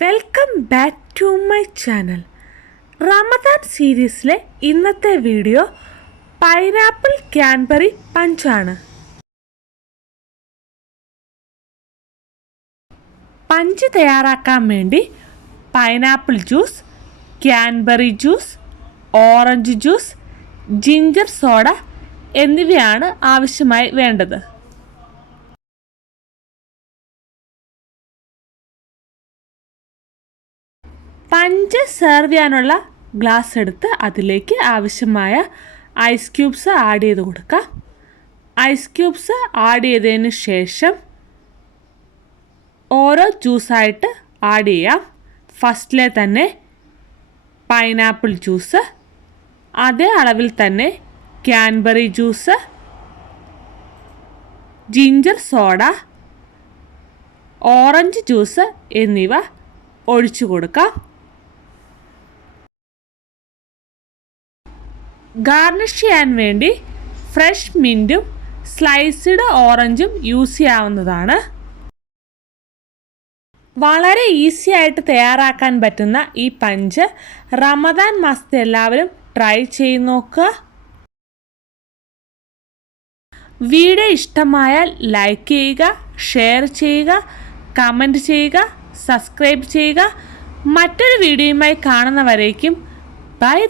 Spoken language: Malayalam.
Welcome back to my channel. Ramadan സീരീസിലെ ഇന്നത്തെ വീഡിയോ പൈനാപ്പിൾ ക്യാൻബറി പഞ്ചാണ്. പഞ്ച് തയ്യാറാക്കാൻ വേണ്ടി pineapple juice, cranberry juice, orange juice, ginger soda എന്നിവയാണ് ആവശ്യമായി വേണ്ടത്. പഞ്ച് സെർവ് ചെയ്യാനുള്ള ഗ്ലാസ് എടുത്ത് അതിലേക്ക് ആവശ്യമായ ഐസ് ക്യൂബ്സ് ആഡ് ചെയ്ത് കൊടുക്കാം. ഐസ് ക്യൂബ്സ് ആഡ് ചെയ്തതിന് ശേഷം ഓരോ ജ്യൂസായിട്ട് ആഡ് ചെയ്യാം. ഫസ്റ്റിലെ തന്നെ പൈനാപ്പിൾ ജ്യൂസ്, അതേ അളവിൽ തന്നെ cranberry juice, ginger soda, orange juice എന്നിവ ഒഴിച്ചു കൊടുക്കാം. ഗാർണിഷ് ചെയ്യാൻ വേണ്ടി ഫ്രഷ് മിൻറ്റും സ്ലൈസ്ഡ് ഓറഞ്ചും യൂസ് ചെയ്യാവുന്നതാണ്. വളരെ ഈസി ആയിട്ട് തയ്യാറാക്കാൻ പറ്റുന്ന ഈ പഞ്ച് റമദാൻ മാസത്തെ എല്ലാവരും ട്രൈ ചെയ്ത് നോക്കുക. വീഡിയോ ഇഷ്ടമായാൽ ലൈക്ക് ചെയ്യുക, ഷെയർ ചെയ്യുക, കമൻറ്റ് ചെയ്യുക, സബ്സ്ക്രൈബ് ചെയ്യുക. മറ്റൊരു വീഡിയോയുമായി കാണുന്നവരേക്കും ബൈ.